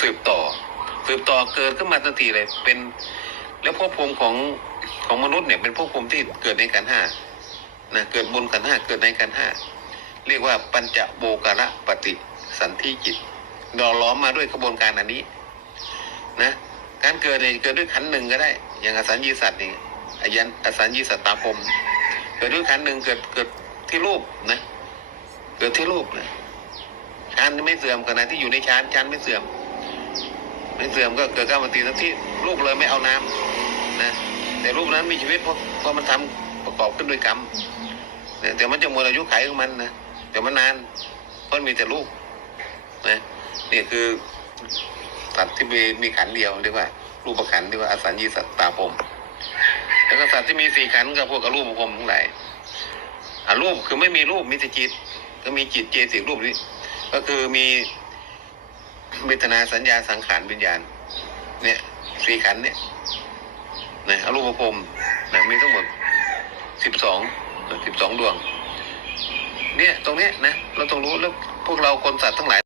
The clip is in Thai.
สืบต่อ สืบต่อเกิดขึ้นมาทันทีเลย เป็นแล้วภพภูมิของของมนุษย์เนี่ยเป็นภพภูมิที่เกิดในกันห้านะเกิดบนกันห้าเกิดในกันห้าเรียกว่าปัญจโบกะระปฏิสันธิจิตเราล้อมมาด้วยกระบวนการอันนี้นะการเกิดเนี่ยเกิดด้วยขันหนึ่งก็ได้ อย่างอสัญญีสัตว์นี่อายันอสัญญีสัตตาคมเกิดด้วยขันหนึ่งเกิดเกิดที่รูปนะเกิดที่รูปนะฌานไม่เสื่อมขณะที่อยู่ในฌานฌานไม่เสื่อม ไม่เสื่อมก็เกิดการมันตีทั้งที่รูปเลยไม่เอาน้ำนะแต่รูปนั้นมีชีวิตเพราะเพราะมันทำประกอบขึ้นด้วยกรรมนี่แต่มันจะหมดอายุไขของมันนะแต่มันนานเพราะมันมีแต่รูปนะนี่คือสัตว์ที่มีมีขันเดียวเรียกว่า รูปขันเรียกว่าอสัญญีสัตตาพรมแล้วก็สัตว์ที่มีสี่ขันก็พวกกับรูปพรมทั้งหลายอะรูปคือไม่มีรูปมีแต่จิต ก็มีจิตเจสิกรูปนี้ก็คือมี เวทนาสัญญาสังขารวิญญาณ เนี่ยสี่ขันเนี่ยนะอรูปภพนะมีทั้งหมดสิบสองสิบสองดวง เนี่ยตรงเนี้ยนะเราต้องรู้แล้วพวกเราคนสัตว์ทั้งหลาย